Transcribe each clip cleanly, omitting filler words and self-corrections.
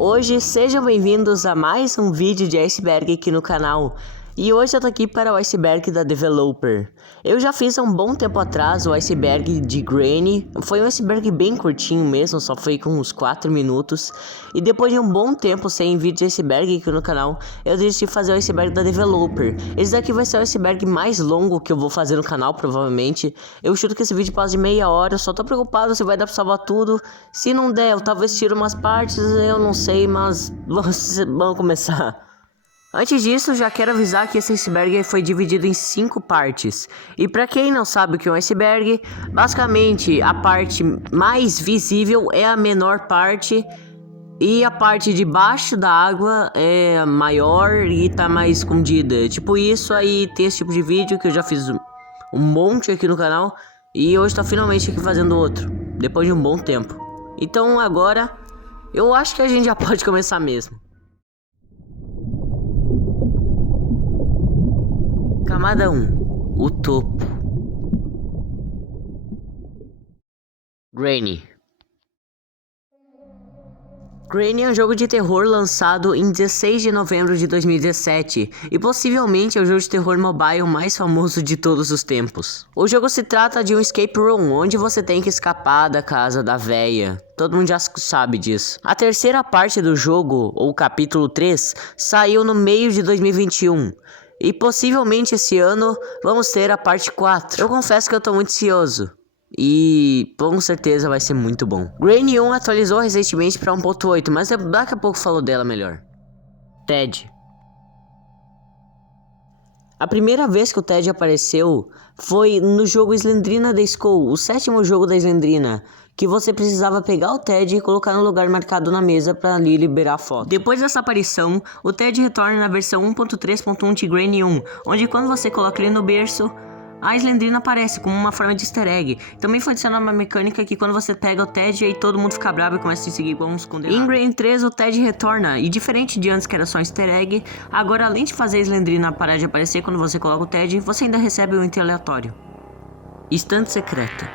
Hoje sejam bem-vindos a mais um vídeo de iceberg aqui no canal. E hoje eu tô aqui para o iceberg da Developer. Eu já fiz há um bom tempo atrás o iceberg de Granny. Foi um iceberg bem curtinho mesmo, só foi com uns 4 minutos. E depois de um bom tempo sem vídeo de iceberg aqui no canal, eu decidi fazer o iceberg da Developer. Esse daqui vai ser o iceberg mais longo que eu vou fazer no canal, provavelmente. Eu chuto que esse vídeo passa de meia hora, eu só tô preocupado se vai dar pra salvar tudo. Se não der, eu talvez tire umas partes, eu não sei, mas vamos começar. Antes disso, já quero avisar que esse iceberg foi dividido em 5 partes. E para quem não sabe o que é um iceberg, basicamente a parte mais visível é a menor parte e a parte de baixo da água é maior e tá mais escondida. Tipo isso, aí tem esse tipo de vídeo que eu já fiz um monte aqui no canal e hoje tô finalmente aqui fazendo outro, depois de um bom tempo. Então agora, eu acho que a gente já pode começar mesmo. Camada 1, o topo. Granny. Granny é um jogo de terror lançado em 16 de novembro de 2017 e possivelmente é o jogo de terror mobile mais famoso de todos os tempos. O jogo se trata de um escape room, onde você tem que escapar da casa da véia. Todo mundo já sabe disso. A terceira parte do jogo, ou capítulo 3, saiu no meio de 2021. E possivelmente esse ano vamos ter a parte 4. Eu confesso que eu tô muito ansioso. E com certeza vai ser muito bom. Granny 1 atualizou recentemente para 1.8, mas daqui a pouco falo dela melhor. Ted. A primeira vez que o Ted apareceu foi no jogo Slendrina The Skull, o 7º jogo da Slendrina, que você precisava pegar o Ted e colocar no lugar marcado na mesa para ali liberar a foto. Depois dessa aparição, o Ted retorna na versão 1.3.1 de Granny 1, onde quando você coloca ele no berço, a Slendrina aparece como uma forma de easter egg. Também foi adicionada uma mecânica que quando você pega o Ted, aí todo mundo fica bravo e começa a te seguir igual uns condenados. Em Granny 3 o Ted retorna, e diferente de antes que era só um easter egg, agora além de fazer a Slendrina parar de aparecer quando você coloca o Ted, você ainda recebe um item aleatório. Estante secreta.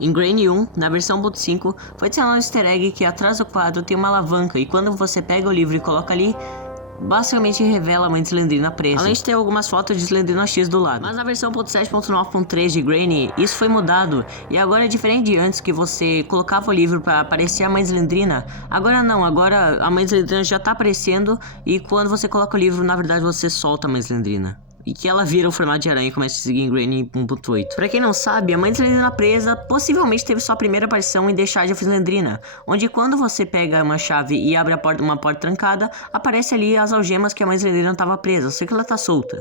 Em Granny 1, na versão 1.5, foi adicionado um easter egg que atrás do quadro tem uma alavanca, e quando você pega o livro e coloca ali, basicamente revela a mãe de Slendrina presa, além de ter algumas fotos de Slendrina X do lado. Mas na versão 1.7.9.3 de Granny, isso foi mudado, e agora é diferente de antes que você colocava o livro para aparecer a mãe de Slendrina. Agora não, agora a mãe de Slendrina já tá aparecendo, e quando você coloca o livro, na verdade você solta a mãe de Slendrina. E que ela vira o formato de aranha e começa a seguir em Granny 1.8. Pra quem não sabe, a mãe de Slendrina presa possivelmente teve sua primeira aparição em The Shard of Slendrina, onde quando você pega uma chave e abre uma porta trancada, aparece ali as algemas que a mãe de Slendrina estava presa, só que ela tá solta.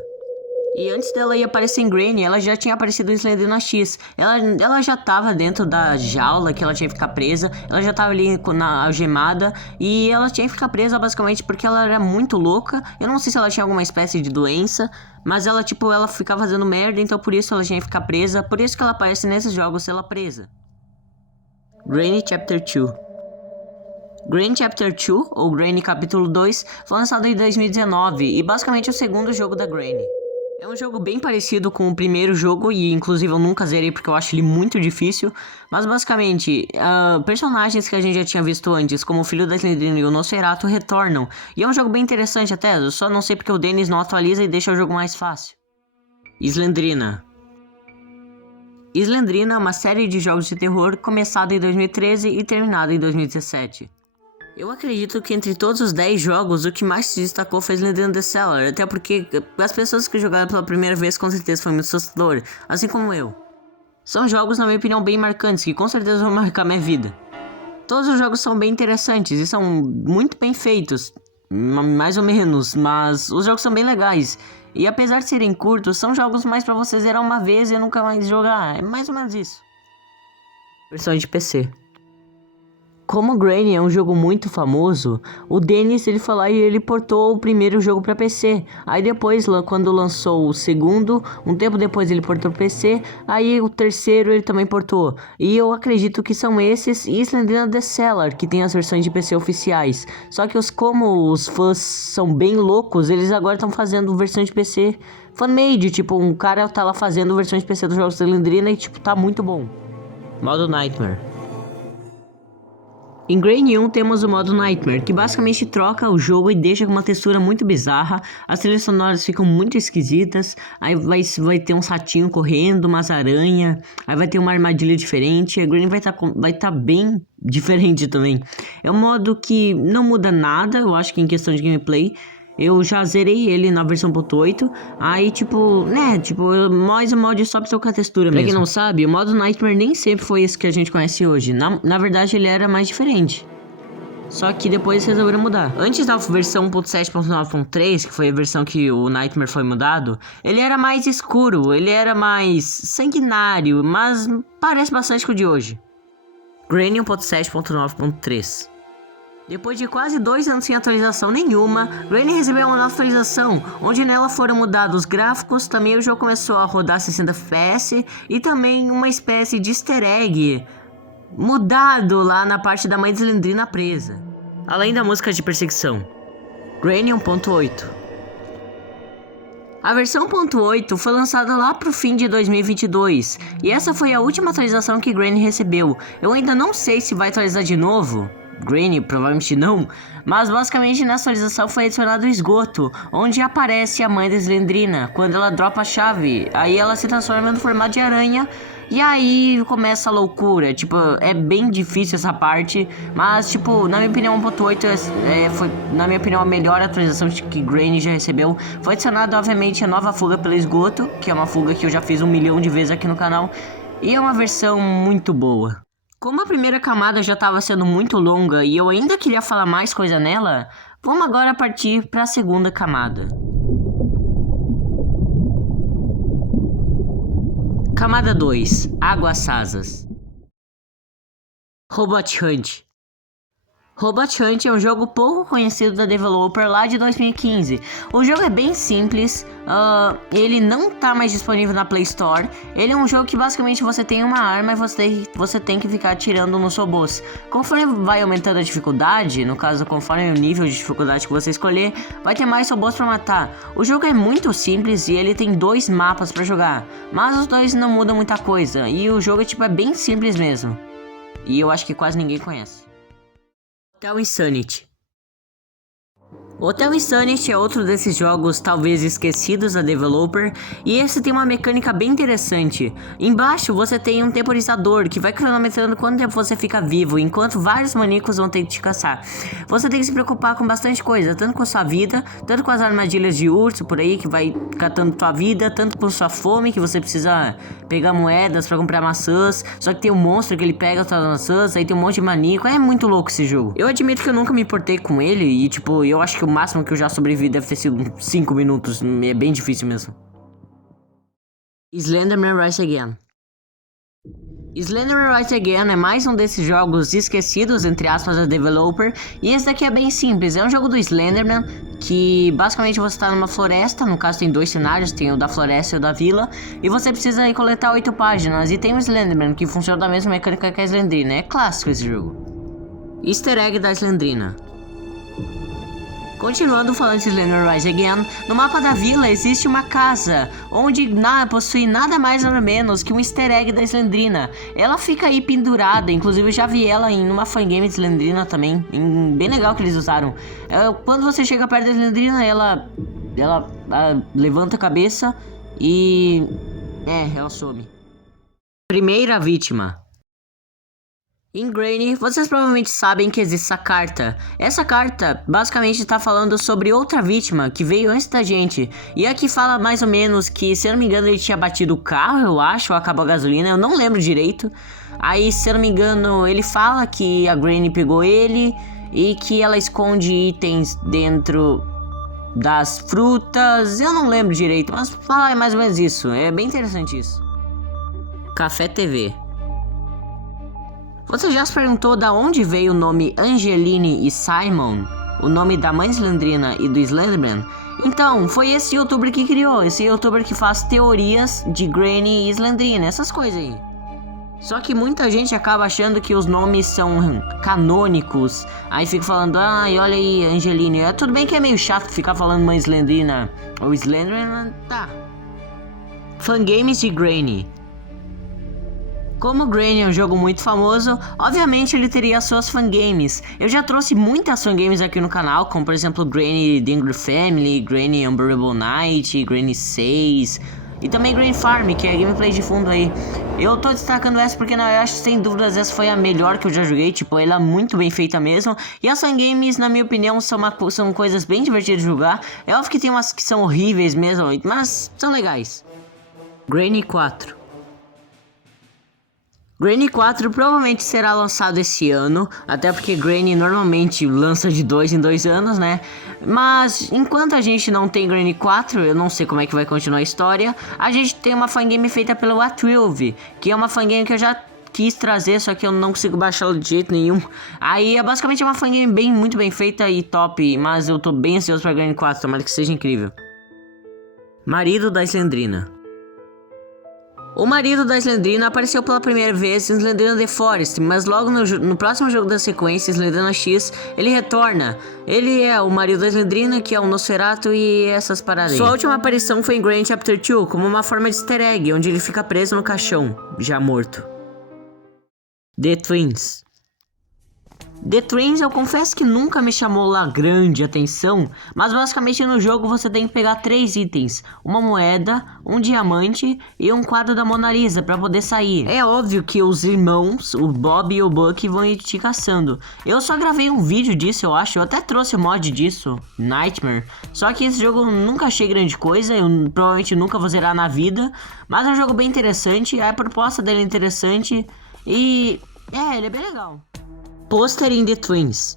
E antes dela ir aparecer em Granny, ela já tinha aparecido em Slendrina X. Ela já tava dentro da jaula que ela tinha que ficar presa. Ela já tava ali algemada. E ela tinha que ficar presa basicamente porque ela era muito louca. Eu não sei se ela tinha alguma espécie de doença. Mas ela ficava fazendo merda, então por isso ela tinha que ficar presa. Por isso que ela aparece nesses jogos, ela presa. Granny Chapter 2. Granny Chapter 2, ou Granny Capítulo 2, foi lançado em 2019. E basicamente é o segundo jogo da Granny. É um jogo bem parecido com o primeiro jogo e inclusive eu nunca zerei porque eu acho ele muito difícil. Mas basicamente, personagens que a gente já tinha visto antes, como o filho da Slendrina e o Nosferatu, retornam. E é um jogo bem interessante até, eu só não sei porque o Dennis não atualiza e deixa o jogo mais fácil. Slendrina. Slendrina é uma série de jogos de terror começada em 2013 e terminada em 2017. Eu acredito que entre todos os 10 jogos, o que mais se destacou foi Slendrina The Cellar, até porque as pessoas que jogaram pela primeira vez com certeza foi muito assustador, assim como eu. São jogos, na minha opinião, bem marcantes, que com certeza vão marcar minha vida. Todos os jogos são bem interessantes e são muito bem feitos, mais ou menos, mas os jogos são bem legais. E apesar de serem curtos, são jogos mais pra você zerar uma vez e nunca mais jogar, é mais ou menos isso. Versão de PC. Como Granny é um jogo muito famoso, o Dennis ele foi lá e ele portou o primeiro jogo para PC. Aí depois, quando lançou o segundo, um tempo depois ele portou para PC, aí o terceiro ele também portou. E eu acredito que são esses e Slendrina The Cellar, que tem as versões de PC oficiais. Só que como os fãs são bem loucos, eles agora estão fazendo versão de PC fan-made. Tipo, um cara tá lá fazendo versões de PC dos jogos da Slendrina e tipo, tá muito bom. Modo Nightmare. Em Grain 1 temos o modo Nightmare, que basicamente troca o jogo e deixa com uma textura muito bizarra, as trilhas sonoras ficam muito esquisitas, aí vai ter um ratinho correndo, umas aranhas, aí vai ter uma armadilha diferente, a Grain vai tá bem diferente também. É um modo que não muda nada, eu acho que em questão de gameplay. Eu já zerei ele na versão 1.8, aí mais o mod só pra trocar a textura mesmo. Pra quem não sabe, o modo Nightmare nem sempre foi esse que a gente conhece hoje, na verdade ele era mais diferente. Só que depois resolveram mudar. Antes da versão 1.7.9.3, que foi a versão que o Nightmare foi mudado, ele era mais escuro, ele era mais sanguinário, mas parece bastante com o de hoje. Grain 1.7.9.3. Depois de quase 2 anos sem atualização nenhuma, Grain recebeu uma nova atualização, onde nela foram mudados os gráficos, também o jogo começou a rodar 60 FPS e também uma espécie de easter egg mudado lá na parte da mãe de Slendrina presa. Além da música de perseguição. Grain 1.8. A versão 1.8 foi lançada lá pro fim de 2022, e essa foi a última atualização que Grain recebeu. Eu ainda não sei se vai atualizar de novo. Grain provavelmente não, mas basicamente nessa atualização foi adicionado o esgoto, onde aparece a mãe da Slendrina. Quando ela dropa a chave, aí ela se transforma no formato de aranha, e aí começa a loucura. Tipo, é bem difícil essa parte, mas tipo, na minha opinião 1.8 foi, na minha opinião, a melhor atualização que Grain já recebeu. Foi adicionado obviamente a nova fuga pelo esgoto, que é uma fuga que eu já fiz 1 milhão de vezes aqui no canal, e é uma versão muito boa. Como a primeira camada já estava sendo muito longa e eu ainda queria falar mais coisa nela, vamos agora partir para a segunda camada. Camada 2. Águas Rasas. Robot Hunt. Robot Hunt é um jogo pouco conhecido da developer lá de 2015. O jogo é bem simples, ele não tá mais disponível na Play Store. Ele é um jogo que basicamente você tem uma arma e você tem que ficar atirando nos robôs. Conforme vai aumentando a dificuldade, no caso conforme o nível de dificuldade que você escolher, vai ter mais robôs pra matar. O jogo é muito simples e ele tem 2 mapas pra jogar, mas os 2 não mudam muita coisa. E o jogo é bem simples mesmo. E eu acho que quase ninguém conhece. Hotel Insanity. Hotel Insanity é outro desses jogos talvez esquecidos da developer, e esse tem uma mecânica bem interessante. Embaixo você tem um temporizador que vai cronometrando quanto tempo você fica vivo, enquanto vários maníacos vão ter que te caçar. Você tem que se preocupar com bastante coisa, tanto com a sua vida, tanto com as armadilhas de urso por aí que vai catando tua vida, tanto com sua fome que você precisa pegar moedas pra comprar maçãs, só que tem um monstro que ele pega as tuas maçãs, aí tem um monte de maníaco. É muito louco esse jogo. Eu admito que eu nunca me importei com ele e tipo, eu acho que o máximo que eu já sobrevivi deve ter sido 5 minutos, é bem difícil mesmo. Slenderman Rise Again. Slenderman Rise Again é mais um desses jogos esquecidos, entre aspas, da developer, e esse daqui é bem simples. É um jogo do Slenderman, que basicamente você está numa floresta, no caso tem 2 cenários, tem o da floresta e o da vila, e você precisa ir coletar 8 páginas, e tem o Slenderman, que funciona da mesma mecânica que a Slendrina. É clássico esse jogo. Easter egg da Slendrina. Continuando falando de Slenderman Rise Again, no mapa da vila existe uma casa, onde possui nada mais nada menos que um easter egg da Slendrina. Ela fica aí pendurada, inclusive eu já vi ela em uma fangame de Slendrina também, bem legal que eles usaram. Quando você chega perto da Slendrina, ela levanta a cabeça e... ela some. Primeira vítima. Em Grain, vocês provavelmente sabem que existe essa carta. Essa carta basicamente está falando sobre outra vítima que veio antes da gente. E aqui fala mais ou menos que, se eu não me engano, ele tinha batido o carro, eu acho, ou acabou a gasolina, eu não lembro direito. Aí, se eu não me engano, ele fala que a Grain pegou ele e que ela esconde itens dentro das frutas. Eu não lembro direito, mas fala mais ou menos isso. É bem interessante isso. Café TV. Você já se perguntou da onde veio o nome Angeline e Simon? O nome da mãe Slendrina e do Slenderman? Então, foi esse youtuber que criou, esse youtuber que faz teorias de Granny e Slendrina, essas coisas aí. Só que muita gente acaba achando que os nomes são canônicos, aí fica falando, ai, olha aí, Angeline. Tudo bem que é meio chato ficar falando mãe Slendrina ou Slenderman, tá. Fangames de Granny. Como Granny é um jogo muito famoso, obviamente ele teria suas fangames. Eu já trouxe muitas fangames aqui no canal, como por exemplo Granny The Angry Family, Granny Unbearable Night, Granny 6 e também Granny Farm, que é gameplay de fundo aí. Eu tô destacando essa porque não, eu acho que sem dúvidas essa foi a melhor que eu já joguei, tipo, ela é muito bem feita mesmo. E as fangames, na minha opinião, são coisas bem divertidas de jogar. É óbvio que tem umas que são horríveis mesmo, mas são legais. Granny 4. Granny 4 provavelmente será lançado esse ano, até porque Granny normalmente lança de 2 em 2 anos, né? Mas enquanto a gente não tem Granny 4, eu não sei como é que vai continuar a história, a gente tem uma fangame feita pelo Atwilv, que é uma fangame que eu já quis trazer, só que eu não consigo baixá-la de jeito nenhum. Aí é basicamente uma fangame muito bem feita e top, mas eu tô bem ansioso pra Granny 4, tomara que seja incrível. Marido da Slendrina. O marido da Slendrina apareceu pela primeira vez em Slendrina The Forest, mas logo no próximo jogo da sequência, Slendrina X, ele retorna. Ele é o marido da Slendrina, que é o Nosferatu e essas paradas aí. Sua última aparição foi em Granny Chapter 2, como uma forma de easter egg, onde ele fica preso no caixão, já morto. The Twins. The Twins eu confesso que nunca me chamou lá grande atenção, mas basicamente no jogo você tem que pegar 3 itens, uma moeda, um diamante e um quadro da Mona Lisa para poder sair. É óbvio que os irmãos, o Bob e o Buck, vão ir te caçando. Eu só gravei um vídeo disso, eu acho, eu até trouxe o mod disso, Nightmare, só que esse jogo eu nunca achei grande coisa, eu provavelmente nunca vou zerar na vida, mas é um jogo bem interessante, a proposta dele é interessante e ele é bem legal. Pôster em The Twins.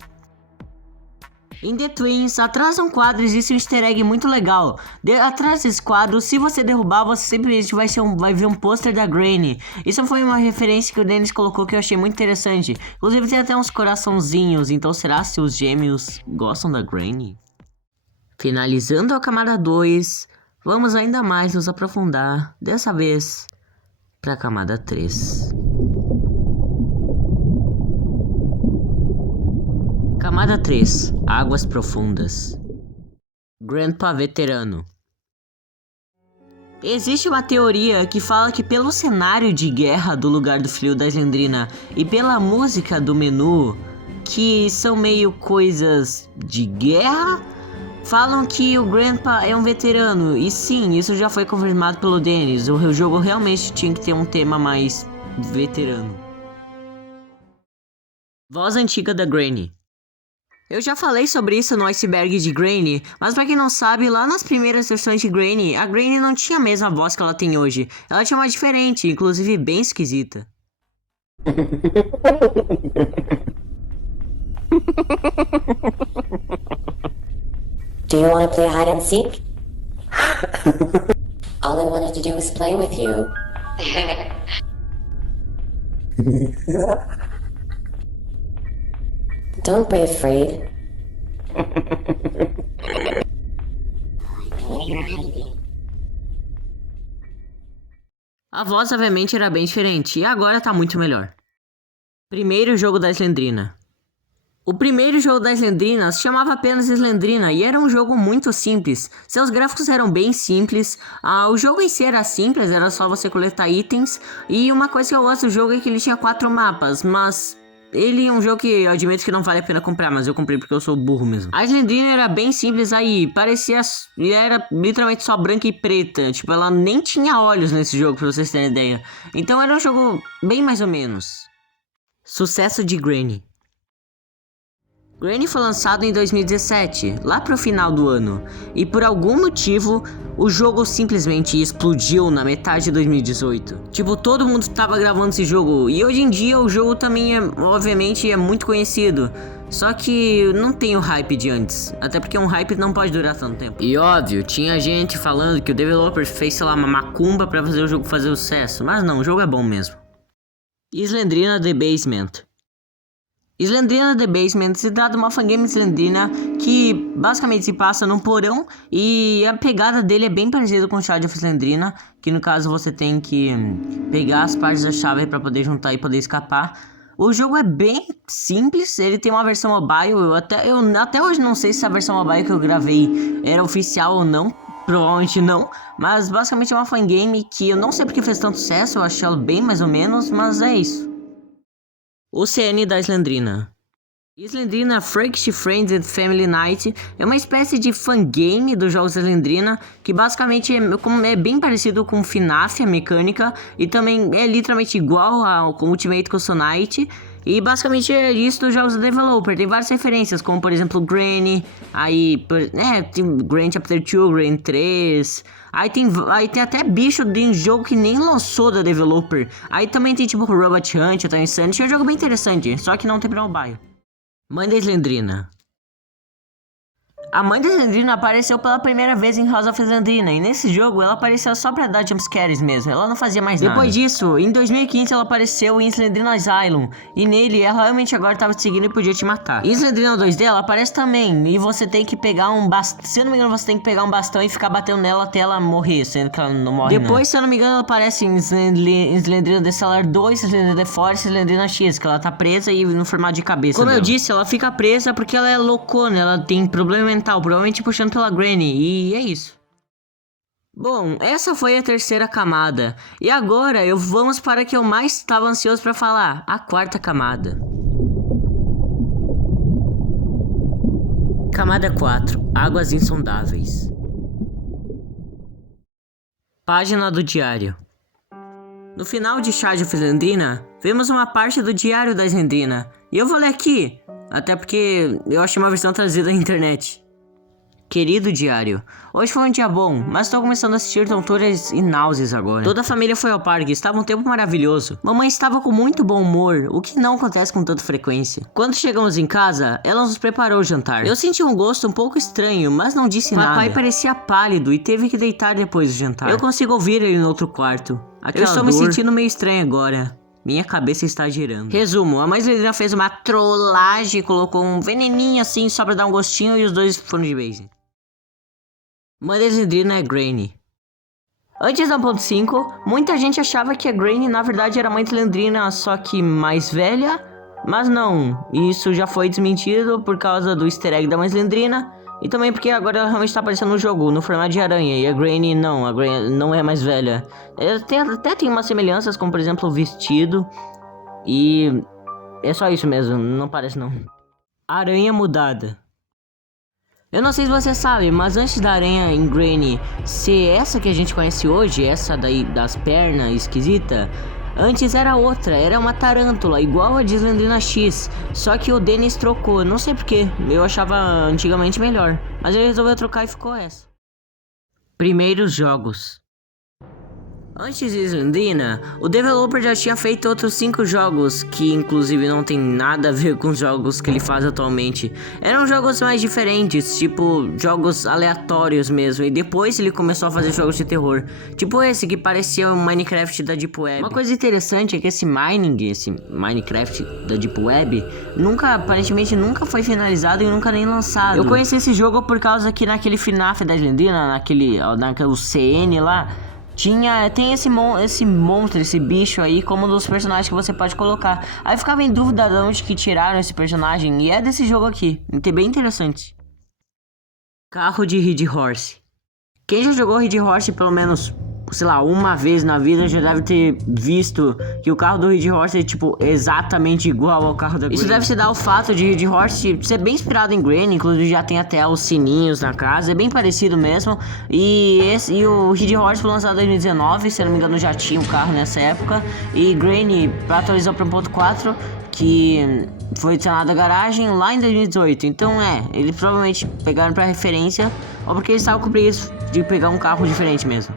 Em The Twins, atrás de um quadro existe um easter egg muito legal. Atrás desse quadro, se você derrubar, você simplesmente vai ver um pôster da Granny. Isso foi uma referência que o Dennis colocou que eu achei muito interessante. Inclusive tem até uns coraçãozinhos, então será se os gêmeos gostam da Granny? Finalizando a camada 2, vamos ainda mais nos aprofundar, dessa vez, para a camada 3. Camada 3. Águas Profundas. Grandpa Veterano. Existe uma teoria que fala que pelo cenário de guerra do lugar do filho da Slendrina e pela música do menu, que são meio coisas de guerra, falam que o Grandpa é um veterano. E sim, isso já foi confirmado pelo Dennis. O jogo realmente tinha que ter um tema mais veterano. Voz antiga da Granny. Eu já falei sobre isso no Iceberg de Granny, mas pra quem não sabe, lá nas primeiras versões de Granny, a Granny não tinha a mesma voz que ela tem hoje. Ela tinha uma diferente, inclusive bem esquisita. Do you want to play hide and seek? All I wanted to do was play with you. Don't be afraid. A voz obviamente era bem diferente e agora tá muito melhor. Primeiro jogo da Slendrina. O primeiro jogo da Slendrina se chamava apenas Slendrina e era um jogo muito simples. Seus gráficos eram bem simples, o jogo em si era simples, era só você coletar itens. E uma coisa que eu gosto do jogo é que ele tinha 4 mapas, mas ele é um jogo que eu admito que não vale a pena comprar, mas eu comprei porque eu sou burro mesmo. A Slendrina era bem simples aí, parecia... era literalmente só branca e preta. Tipo, ela nem tinha olhos nesse jogo, pra vocês terem ideia. Então era um jogo bem mais ou menos. Sucesso de Granny. Granny foi lançado em 2017, lá pro final do ano, e por algum motivo, o jogo simplesmente explodiu na metade de 2018. Tipo, todo mundo tava gravando esse jogo, e hoje em dia o jogo também obviamente é muito conhecido, só que não tem o hype de antes, até porque um hype não pode durar tanto tempo. E óbvio, tinha gente falando que o developer fez, sei lá, uma macumba pra fazer o jogo fazer sucesso, mas não, o jogo é bom mesmo. Slendrina The Basement. Slendrina The Basement se trata de uma fangame de Slendrina que basicamente se passa num porão e a pegada dele é bem parecida com o Child of Slendrina, que no caso você tem que pegar as partes da chave para poder juntar e poder escapar. O jogo é bem simples, ele tem uma versão mobile, eu até hoje não sei se a versão mobile que eu gravei era oficial ou não, provavelmente não, mas basicamente é uma fangame que eu não sei porque fez tanto sucesso, eu achei ela bem mais ou menos, mas é isso. O CN da Slendrina. Slendrina Freakish Friends and Family Night é uma espécie de fangame dos jogos da Slendrina, que basicamente é bem parecido com FNAF, a mecânica, e também é literalmente igual ao Ultimate Custom Night, e basicamente é isso dos jogos da Developer. Tem várias referências, como por exemplo Granny, tem Granny Chapter 2, Granny 3... Aí tem até bicho de um jogo que nem lançou da Developer. Aí também tem tipo Robot Hunt, ou Insanity, é um jogo bem interessante, só que não tem pra mobile. Mãe da Slendrina. A mãe da Slendrina apareceu pela primeira vez em House of Slendrina, e nesse jogo ela apareceu só pra dar jumpscares mesmo, ela não fazia mais nada. Depois disso, em 2015 ela apareceu em Slendrina Asylum, e nele ela realmente agora tava te seguindo e podia te matar. Em Slendrina 2D ela aparece também, e você tem que pegar um bastão, se eu não me engano você tem que pegar um bastão e ficar batendo nela até ela morrer, sendo que ela não morre Depois, se eu não me engano, ela aparece em Slendrina The Cellar 2, Slendrina The Forest e Slendrina X, que ela tá presa e no formato de cabeça. Como eu disse, ela fica presa porque ela é loucona, ela tem problema mental, provavelmente puxando pela Granny, e é isso. Bom, essa foi a terceira camada, e agora vamos para a que eu mais estava ansioso para falar, a quarta camada. Camada 4, Águas Insondáveis. Página do diário. No final de Charge of Slendrina, vemos uma parte do diário da Slendrina, e eu vou ler aqui, até porque eu achei uma versão trazida na internet. Querido diário, hoje foi um dia bom, mas estou começando a sentir tonturas e náuseas agora. Toda a família foi ao parque, estava um tempo maravilhoso. Mamãe estava com muito bom humor, o que não acontece com tanta frequência. Quando chegamos em casa, ela nos preparou o jantar. Eu senti um gosto um pouco estranho, mas não disse nada. Papai parecia pálido e teve que deitar depois do jantar. Eu consigo ouvir ele no outro quarto. Eu estou me sentindo meio estranho agora. Minha cabeça está girando. Resumo, a mãe Slendrina fez uma trollagem, colocou um veneninho assim só pra dar um gostinho e os dois foram de base. Mãe da Slendrina é Granny. Antes da 1.5, muita gente achava que a Granny na verdade era a mãe da Slendrina, só que mais velha, mas não, isso já foi desmentido por causa do easter egg da mãe Slendrina, e também porque agora ela realmente está aparecendo no jogo, no formato de aranha, e a Granny não é mais velha. Até tem umas semelhanças, como por exemplo o vestido, e é só isso mesmo, não parece não. Aranha mudada. Eu não sei se você sabe, mas antes da aranha em Granny ser essa que a gente conhece hoje, essa daí das pernas esquisita, antes era outra, era uma tarântula, igual a de Slendrina X, só que o Dennis trocou, não sei porquê, eu achava antigamente melhor, mas ele resolveu trocar e ficou essa. Primeiros jogos. Antes de Slendrina, o developer já tinha feito outros 5 jogos, que inclusive não tem nada a ver com os jogos que ele faz atualmente. Eram jogos mais diferentes, tipo jogos aleatórios mesmo, e depois ele começou a fazer jogos de terror. Tipo esse, que parecia o Minecraft da Deep Web. Uma coisa interessante é que esse Minecraft da Deep Web, aparentemente nunca foi finalizado e nunca nem lançado. Eu conheci esse jogo por causa que naquele FNAF da Slendrina, naquele CN lá, tem esse monstro, esse bicho aí, como um dos personagens que você pode colocar. Aí eu ficava em dúvida de onde que tiraram esse personagem, e é desse jogo aqui, é bem interessante. Carro de Ridge Horse. Quem já jogou Ridge Horse pelo menos, sei lá, uma vez na vida já deve ter visto que o carro do Ridge Horse é tipo exatamente igual ao carro da Granny. Isso deve se dar ao fato de Ridge Horse ser bem inspirado em Granny, inclusive já tem até os sininhos na casa, é bem parecido mesmo. E o Ridge Horse foi lançado em 2019, se eu não me engano já tinha o carro nessa época. E Granny atualizou para 1.4, que foi adicionado à garagem lá em 2018. Então eles provavelmente pegaram para referência, ou porque eles estavam com preguiça de pegar um carro diferente mesmo.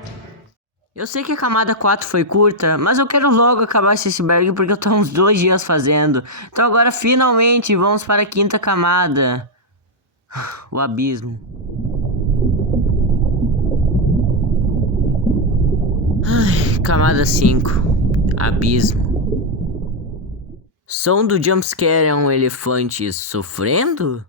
Eu sei que a camada 4 foi curta, mas eu quero logo acabar esse iceberg porque eu tô uns 2 dias fazendo. Então agora finalmente vamos para a quinta camada. O abismo. Camada 5. Abismo. Som do jumpscare é um elefante sofrendo?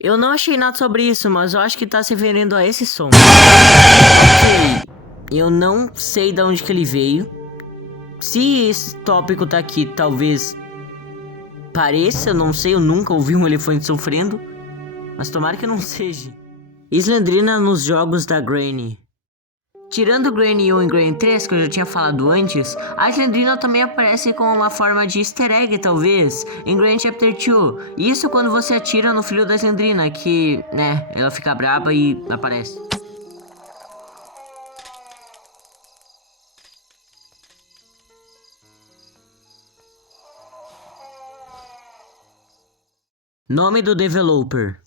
Eu não achei nada sobre isso, mas eu acho que tá se referindo a esse som. Ok. Eu não sei de onde que ele veio. Se esse tópico tá aqui, talvez pareça, eu não sei, eu nunca ouvi um elefante sofrendo. Mas tomara que não seja. Slendrina nos jogos da Granny. Tirando Granny 1 e Granny 3, que eu já tinha falado antes, a Slendrina também aparece com uma forma de easter egg, talvez, em Granny Chapter 2. Isso quando você atira no filho da Slendrina, que, né, ela fica braba e aparece. Nome do developer.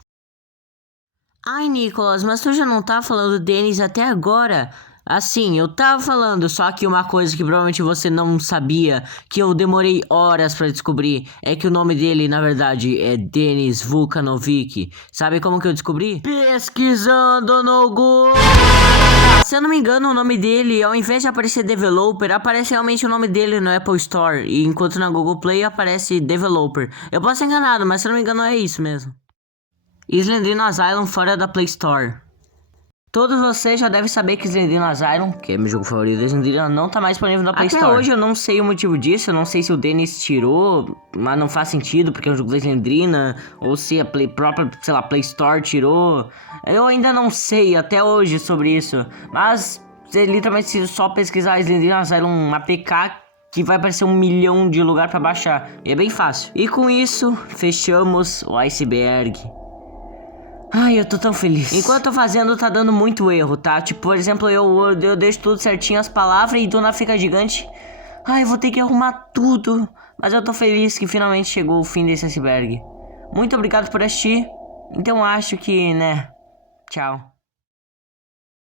Ai, Nicolas, mas tu já não tá falando Dennis até agora? Assim, eu tava falando, só que uma coisa que provavelmente você não sabia, que eu demorei horas pra descobrir, é que o nome dele, na verdade, é Denis Vukanovic. Sabe como que eu descobri? Pesquisando no Google! Se eu não me engano, o nome dele, ao invés de aparecer Developer, aparece realmente o nome dele no Apple Store, e enquanto na Google Play aparece Developer. Eu posso ser enganado, mas se eu não me engano é isso mesmo. Slendrina Asylum fora da Play Store. Todos vocês já devem saber que Slendrina Asylum, que é meu jogo favorito da Slendrina, não tá mais disponível na Play Store. Até hoje eu não sei o motivo disso, eu não sei se o Dennis tirou, mas não faz sentido porque é um jogo da Slendrina, ou se a própria, sei lá, Play Store tirou. Eu ainda não sei até hoje sobre isso, mas você literalmente só pesquisar Slendrina Asylum APK que vai aparecer 1 milhão de lugar pra baixar, e é bem fácil. E com isso, fechamos o iceberg. Ai, eu tô tão feliz. Enquanto eu tô fazendo, tá dando muito erro, tá? Tipo, por exemplo, eu deixo tudo certinho as palavras e do nada fica gigante. Ai, eu vou ter que arrumar tudo. Mas eu tô feliz que finalmente chegou o fim desse iceberg. Muito obrigado por assistir. Então acho que, né, tchau.